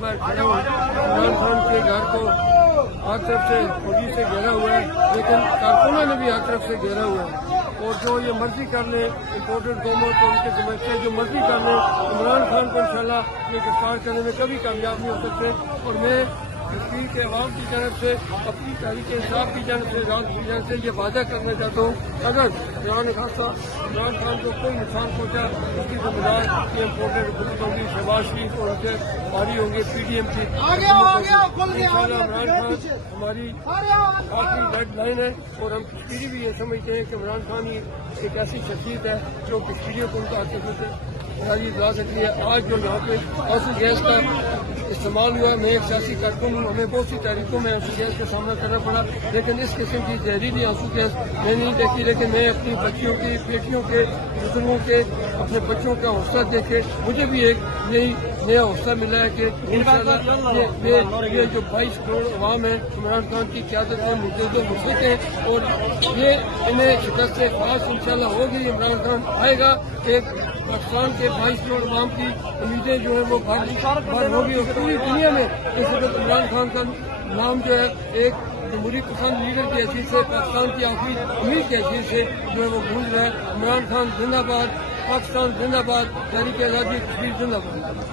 میں کھڑا ہوں. عمران خان کے گھر کو ہر طرف سے فوجی سے گھیرا ہوا ہے، لیکن کارکنوں نے بھی ہر طرف سے گھیرا ہوا ہے. اور جو یہ مرضی کر لیں امپورٹڈ قوموں تو ان کے ذمہ سے جو مرضی کر لیں، عمران خان کو انشاءاللہ یہ گرفتار کرنے میں کبھی کامیاب نہیں ہو سکتے. اور میں کشمیر کے عوام کی جانب سے، اپنی تحریک انصاف کی جانب سے، عوام کی جانب سے یہ وعدہ کرنا چاہتا ہوں، اگر عمران خان کو کوئی نقصان پہنچا اس کی ذمہ دار یہ امپورٹڈ حکومت ہوگی، شہباز شریف اور ان کے بھاری ہوں گے پی ڈی ایم کی. انشاءاللہ عمران خان ہماری آخری ریڈ لائن ہے، اور ہم کشمیری بھی یہ سمجھتے ہیں کہ عمران خان ہی ایک ایسی شخصیت ہے جو کشمیریوں کو ان کا دلا سکتی ہے. آج جو یہاں پہ آنسو گیس کا استعمال ہوا ہے، میں ایک سیاسی کارکن ہوں، ہمیں بہت سی تحریکوں میں آنسو گیس کا سامنا کرنا پڑا، لیکن اس قسم کی زہریلی آنسو گیس میں نہیں دیکھی. لیکن میں اپنی بچیوں کی، بیٹیوں کے، بزرگوں کے، اپنے بچوں کا حوصلہ دیکھ کے مجھے بھی ایک نیا حوصلہ ملا ہے کہ انشاءاللہ یہ جو 22 کروڑ عوام ہے عمران خان کی قیادت میں متحد و مثبت ہے، اور یہ انہیں شکست خاص انشاءاللہ ہوگی. عمران خان آئے گا، ایک پاکستان کے 22 کروڑ عوام کی امیدیں جو ہے وہ بھر ہوگی، اور پوری دنیا میں اس وقت عمران خان کا نام جو ہے ایک جمہوری پسند لیڈر کی حیثیت سے، پاکستان کی آخری امید کی حیثیت سے جو ہے وہ گونج رہا ہے. عمران خان زندہ باد، پاکستان زندہ باد، تحریک آزادی کشمیر زندہ باد.